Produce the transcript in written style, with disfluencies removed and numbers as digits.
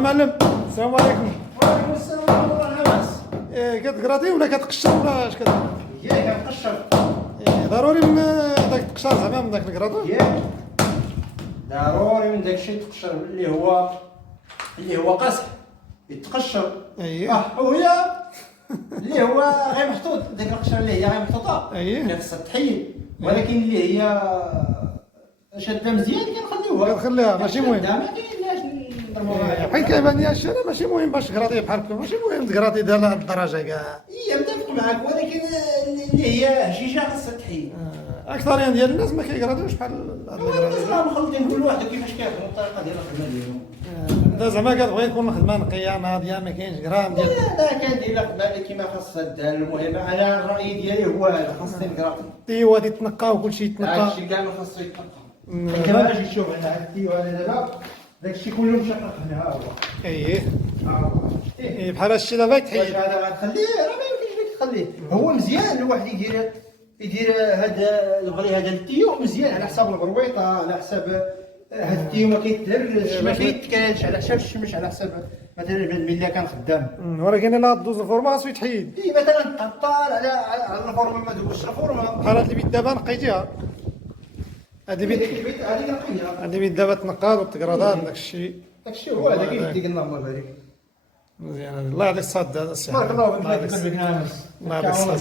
معلم، السلام عليكم. وعليكم السلام ورحمة الله وبركاته. كتقراطي ولا كتقشر ولا اش كدير؟ هي كنقشر. ضروري من داك التقشار زعما من داك الكراطو؟ هي ضروري من داكشي تقشر اللي هو قاصح يتقشر. وهي اللي هو غير محطوط ديك القشره اللي هي غير محطوطه اللي خصها تحيد، ولكن اللي هي شاده مزيان كنخليوها. كتخليها ماشي مهم. ما كاينلاش نضربوها. حيت كيبان لي الشارع ماشي مهم باش تقراطي بحال هكا، ماشي مهم تقراطي ديال هاد الدرجه كاع. هي متفق معاك، ولكن اللي هي هشيشه خصها تحيد. اكثريه ديال الناس ما كيقراطيوش بحال هاد الناس الكراطي. راه مخلطين كل واحد كيفاش كيخدم الطريقه ديال الخدمه ديالهم. انت زعما كتبغي يكون الخدمه نقيه ناضيه ما كاينش غرام ديال لا كندير الخدمه اللي كيما خاصها دار. المهم انا الراي ديالي هو هذا، خاصني نقراطي. التيوات يتنقى وكلشي يتنقى. هادشي كاع ما خاصو يتنقى. كما اجي تشوف هنا هاد التيو هذا دابا داكشي كله مشقق هنا ها هو. ها هو شتيه بحال هادشي دابا واش يتحيد. هذا غتخليه؟ راه ما يمكنش لك تخليه. هو مزيان الواحد يدير هذا البغري هذا التيو مزيان على حساب الغرويطه، على حساب هاد التيو ما كيتدرش ما كيتكالش، على حساب الشمس، على حساب مثلا ملي كان خدام. ولكن الا دوز الفورما خاصو يتحيد. مثلا تطال على الفورمه ما دوزش الفورمه. بحال هاد البيت دابا نقيتيها. هادي بيت هذيك نقيه. هادي بيت دابا تنقاد وتقراضات داك الشيء. داكشي هو هذا كيف يديك اللهم بارك. مزيان الله يعطيك الصحة السي بارك الله فيك. الله يعطيك الصحة.